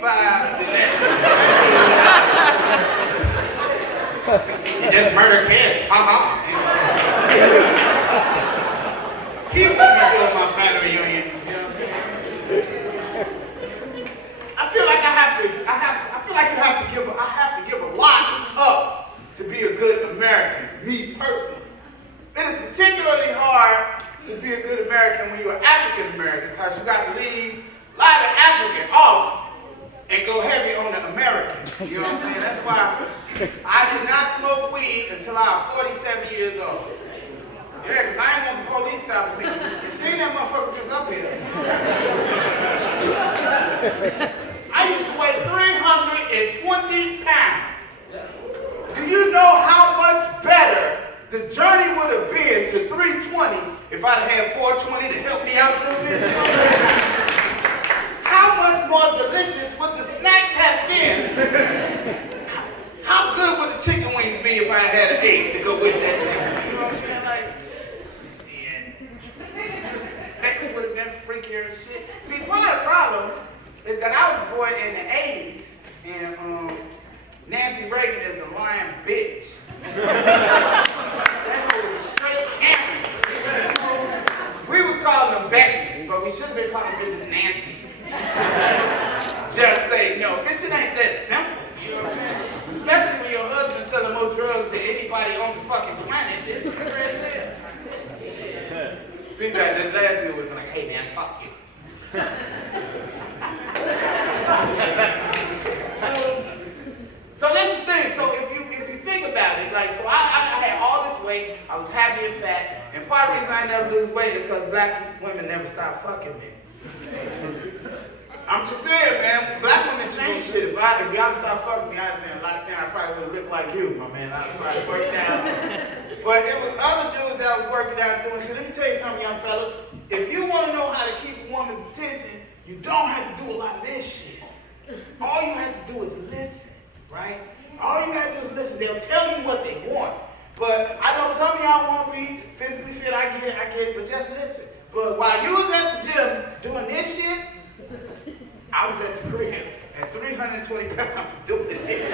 5 than that. You just murder kids. People be doing my family reunion. You know what I'm saying? I feel like I have to give a lot up to be a good American, me personally. It is particularly hard to be a good American when you're African American because you got to leave a lot of African off and go heavy on the American. You know what I'm saying? That's why I did not smoke weed until I was 47 years old. Yeah, because I ain't want the police stopping me. You seen that motherfucker just up here? I used to weigh 320 pounds. Do you know how much better the journey would have been to 320 if I'd had 420 to help me out a little bit? How much more delicious would the snacks have been? How good would the chicken wings be if I had an 8 to go with that chicken? You know what I'm saying? Like, shit. Sex would have been freakier and shit. See, part of the problem is that I was born in the 80s, and Nancy Reagan is a lying bitch. That hoe was a straight Karen. We was calling them Beckys, but we should have been calling bitches Nancy's. Just say, no, bitch, it ain't that simple. You know what I'm saying? Especially when your husband's selling more drugs than anybody on the fucking planet, bitch. You crazy there? See, that last dude was like, hey man, fuck you. So that's the thing. So if you think about it, like, so I had all this weight, I was happy and fat, and part of the reason I never lose weight is because black women never stop fucking me. I'm just saying, man, black women change shit. If y'all stop fucking me, I'd been locked down. I probably would have looked like you, my man. I'd probably worked down. But it was other dudes that was working out doing shit. Let me tell you something, young fellas. If you want to know how to keep a woman's attention, you don't have to do a lot of this shit. All you have to do is listen, right? All you gotta do is listen. They'll tell you what they want. But I know some of y'all want to be physically fit. I get it, but just listen. But while you was at the gym doing this shit, I was at the crib at 320 pounds doing this.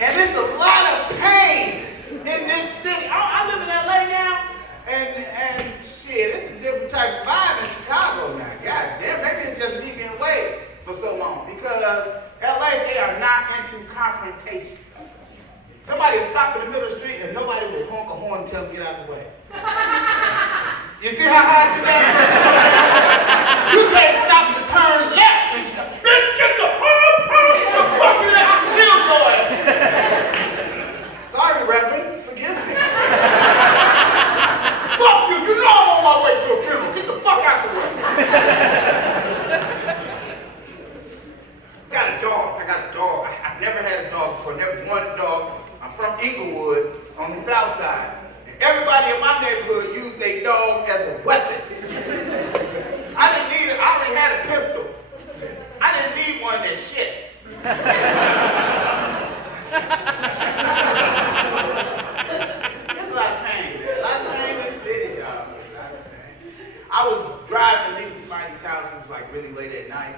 And it's a lot of pain in this city. I live in LA now, and shit, it's a different type of vibe in Chicago now. God damn, maybe it's just me being away for so long. Because LA, they are not into confrontation. Somebody will stop in the middle of the street and nobody will honk a horn and tell them to get out of the way. You see how high she got? You can't stop to turn left. And she goes, bitch, get your fucking ass, kill your ass. Sorry, Reverend, forgive me. Fuck you, you know I'm on my way to a funeral. Get the fuck out the way. I got a dog. I've never had a dog before, never wanted a dog. I'm from Inglewood on the south side. Everybody in my neighborhood used their dog as a weapon. I didn't need it. I already had a pistol. I didn't need one that shits. There's a lot of pain, man. A lot of pain in the city, y'all. I was driving, leaving somebody's house. It was like really late at night.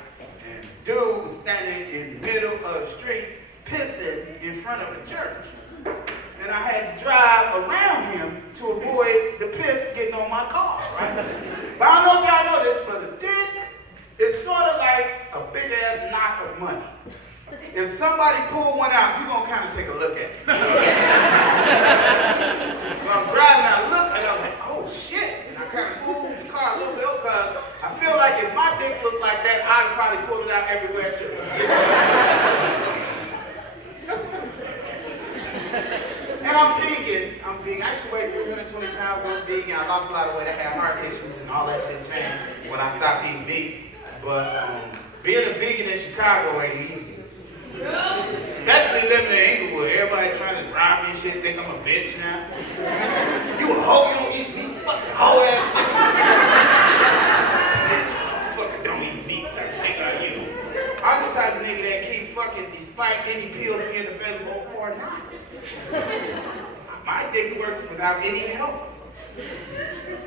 And dude was standing in the middle of the street, pissing in front of a church. And I had to drive around him to avoid the piss getting on my car, right? But I don't know if y'all know this, but a dick is sort of like a big ass knock of money. If somebody pull one out, you're gonna kind of take a look at it. So I'm driving, I look, and I was like, oh shit. And I kind of moved the car a little bit because I feel like if my dick looked like that, I'd probably pull it out everywhere too. And I'm vegan. I used to weigh 320 pounds. I'm vegan. I lost a lot of weight. I had heart issues and all that shit changed when I stopped eating meat. But being a vegan in Chicago ain't easy. Especially living in Inglewood. Everybody trying to rob me and shit, think I'm a bitch now. You a hoe, you don't eat meat, fucking hoe ass nigga. Bitch, fucking don't eat meat type of nigga are you. I'm the type of nigga that keep fucking despite any pills being available or not. My dick works without any help.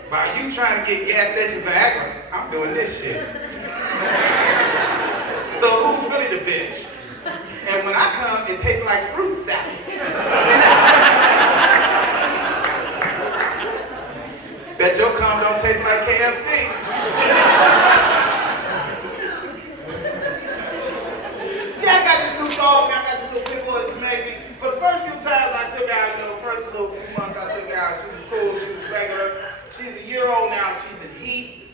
While you trying to get gas station Viagra, I'm doing this shit. So who's really the bitch? And when I come, it tastes like fruit salad. Bet your cum don't taste like KFC. Yeah, I got this new dog, man. I got this little pit bull. It's amazing. For the first few times I took her out, first little few months I took her out, she was cool, she was regular. She's a year old now, she's in heat.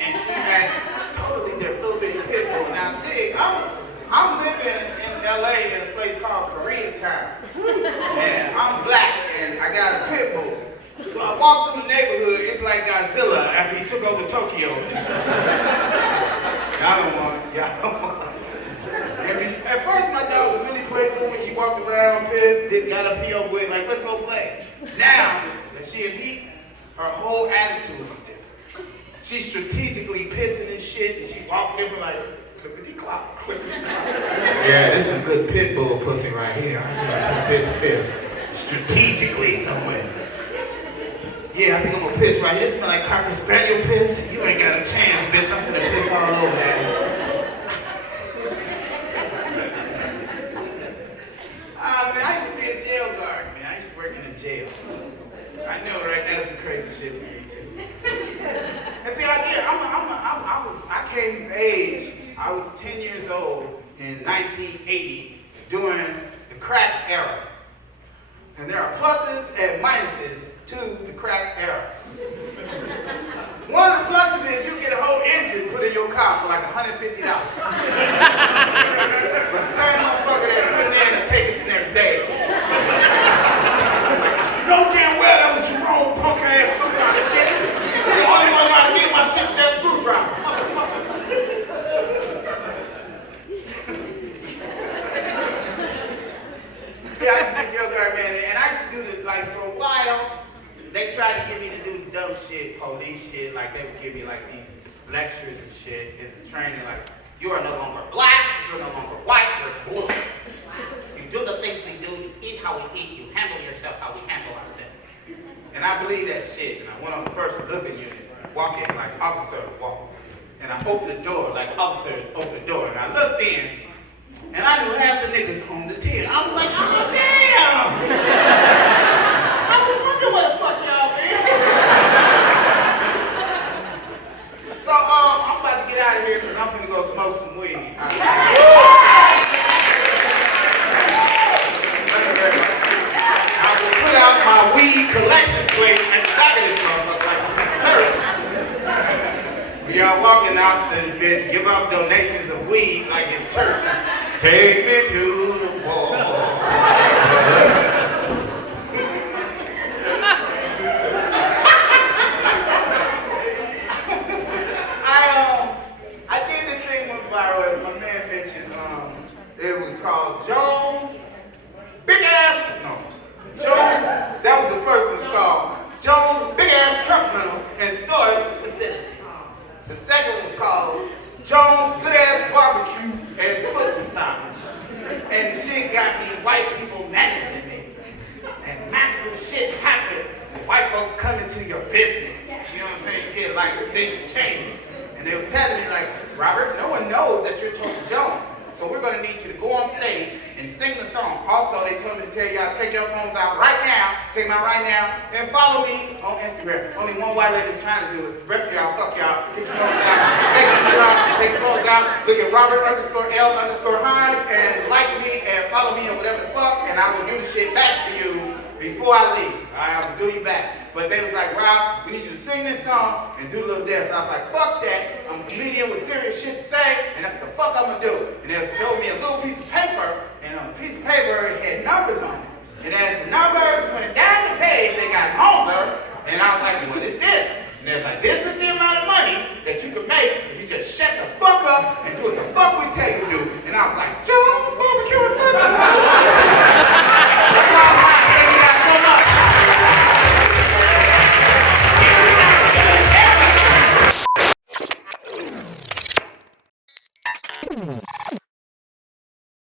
And she acts totally different, little bitty pit bull. Now, dig, I'm living in LA in a place called Koreatown. And I'm black and I got a pit bull. So I walk through the neighborhood, it's like Godzilla after he took over Tokyo. Y'all don't want it, y'all don't want it. At first my dog was really playful when she walked around, pissed, got up here with, like, let's go play. Now that she in heat, her whole attitude is different. She's strategically pissing and shit, and she walked different like, clippity-clop, clippity-clop. Yeah, this is a good pit bull pussy right here. I'm gonna piss strategically somewhere. Yeah, I think I'm gonna piss right here. This smell like Cocker Spaniel piss. You ain't got a chance, bitch. I'm gonna piss all over that. Man, I used to be a jail guard, man. I used to work in a jail. I know, right? That's some crazy shit for me too. And see, I came of age. I was 10 years old in 1980 during the crack era. And there are pluses and minuses to the crack era. One of the pluses is you get a whole engine put in your car for like $150. But the same motherfucker that put it in and take it the next day. No damn well that was Jerome punk ass took my shit. He's the only one trying to get my shit with that screwdriver. Motherfucker. Yeah, I used to be a jail guard, man, and I used to do this like for a while. They tried to get me to do dumb shit, police shit, like they would give me like these lectures and shit in the training, like, you are no longer black, you're no longer white, you're blue. You do the things we do, you eat how we eat, you handle yourself how we handle ourselves. And I believe that shit, and I went on the first living unit, walking like officers walk. And I opened the door like officers open the door, and I looked in, and I knew half the niggas on the tier. I was like, oh damn! I was wondering where the fuck y'all been. So I'm about to get out of here because I'm gonna go smoke some weed. I will put out my weed collection plate at the back of this motherfucker like this is church. We are walking out this bitch, give up donations of weed like it's church. Take me to the wall. I did this thing went viral, as my man mentioned. It was called Jones that was the first one. It was called Jones Big Ass Truck Rental and Storage Facility. The second one was called Jones Good Ass Barbecue and Foot Massage. And the shit got me white people managing me. And magical shit happened when white folks come into your business. You know what I'm saying? You get like things change. And they was telling me like, Robert, no one knows that you're Tony Jones. So we're gonna need you to go on stage and sing the song. Also, they told me to tell y'all, take your phones out right now, take them out right now, and follow me on Instagram. Only one white lady is trying to do it. The rest of y'all, fuck y'all. Get your phones out. Take your phones out. Look at Robert_L_Hines and like me and follow me or whatever the fuck, and I will do the shit back to you before I leave. I will do you back. But they was like, Rob, we need you to sing this song and do a little dance. I was like, fuck that. I'm a comedian with serious shit to say, and that's the fuck I'm gonna do. And they showed me a little piece of paper, and on the piece of paper it had numbers on it. And as the numbers went down the page, they got longer, and I was like, what is this? And they was like, this is the amount of money that you can make if you just shut the fuck up and do what the fuck we tell you to do. And I was like, Jones Barbecue